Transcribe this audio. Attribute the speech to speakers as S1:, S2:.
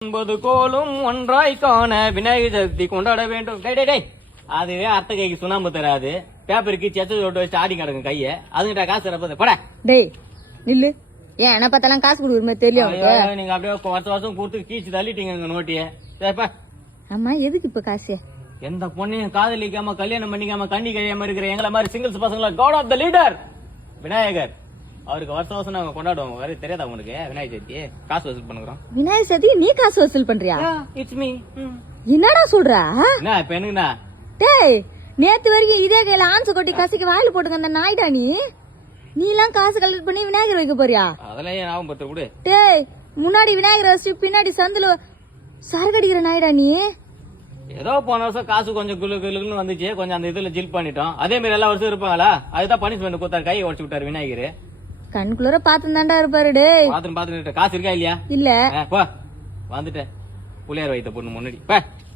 S1: 9 கோலும் ஒன்றாய் காண விநாயகர் சதுர்த்தி கொண்டாட வேண்டும். டேய் அதுவே அர்த்த கைக்கு சுண்ணாம்பு தராது. பேப்பருக்கு செச்ச ஓட்டு வச்சு ஆடி கிடக்கும் கைய. அதுகிட்ட காசு தரப்போது போட.
S2: டேய் நில்லு. ஏன் என்ன பார்த்தாலும் காசு கொடுக்குற மாதிரி தெரியும்.
S1: நீங்க அப்படியே வருஷம் கொடுத்து கீச்சு தள்ளிட்டீங்க நோட்டிய.
S2: அம்மா எதுக்கு இப்ப காசு?
S1: எந்த பொண்ணையும் காதலிக்காம கல்யாணம் பண்ணிக்காம கண்ணி கழியாம இருக்கிற எங்களை மாதிரி சிங்கிள்ஸ் பசங்கள god of the leader Vinayagar. அவருக்கு வருஷம் நாங்க கொண்டாடுவோம். வேற தெரியாதா உங்களுக்கு விநாயகர் சதுர்த்தி காசு வசூல் பண்ணுறோம்.
S2: விநாயகர் சதுர்த்தி நீ காசு வசூல் பண்றியா?
S1: It's me.
S2: என்னடா சொல்ற?
S1: என்ன இப்ப என்னங்கண்ணா?
S2: டேய் நேத்து வரைக்கும் இதே கையில ஆன்சு கொட்டி கசிக்கு வாயில போட்டுங்க அந்த நாய்டா நீ எல்லாம் காசு கலெக்ட் பண்ணி விநாயகர் வைக்க போறியா?
S1: அதெல்லாம் ஏன் ஞாபகம் பத்து கூட.
S2: டேய் முன்னாடி விநாயகர் வச்சு பின்னாடி சந்துல சரகடிக்கிற நாய்டா நீ.
S1: ஏதோ போன வருஷம் காசு கொஞ்சம் குழுன்னு வந்துச்சு. கொஞ்சம் அந்த இதுல ஜில் பண்ணிட்டோம். அதே மாதிரி எல்லா வருஷம் இருப்பாங்களா? அதுதான் பனிஷ்மெண்ட் கொடுத்தாரு. கையை உடச்சு விட்டாரு விநாயகர்.
S2: கண்குள்ளர பாத்து தாண்டா இருப்பாரு. டேய்
S1: பாத்து காசு இருக்கா இல்லையா?
S2: இல்ல
S1: போ வந்துட்டேன் புளியார் வைத்த பொண்ணு முன்னாடி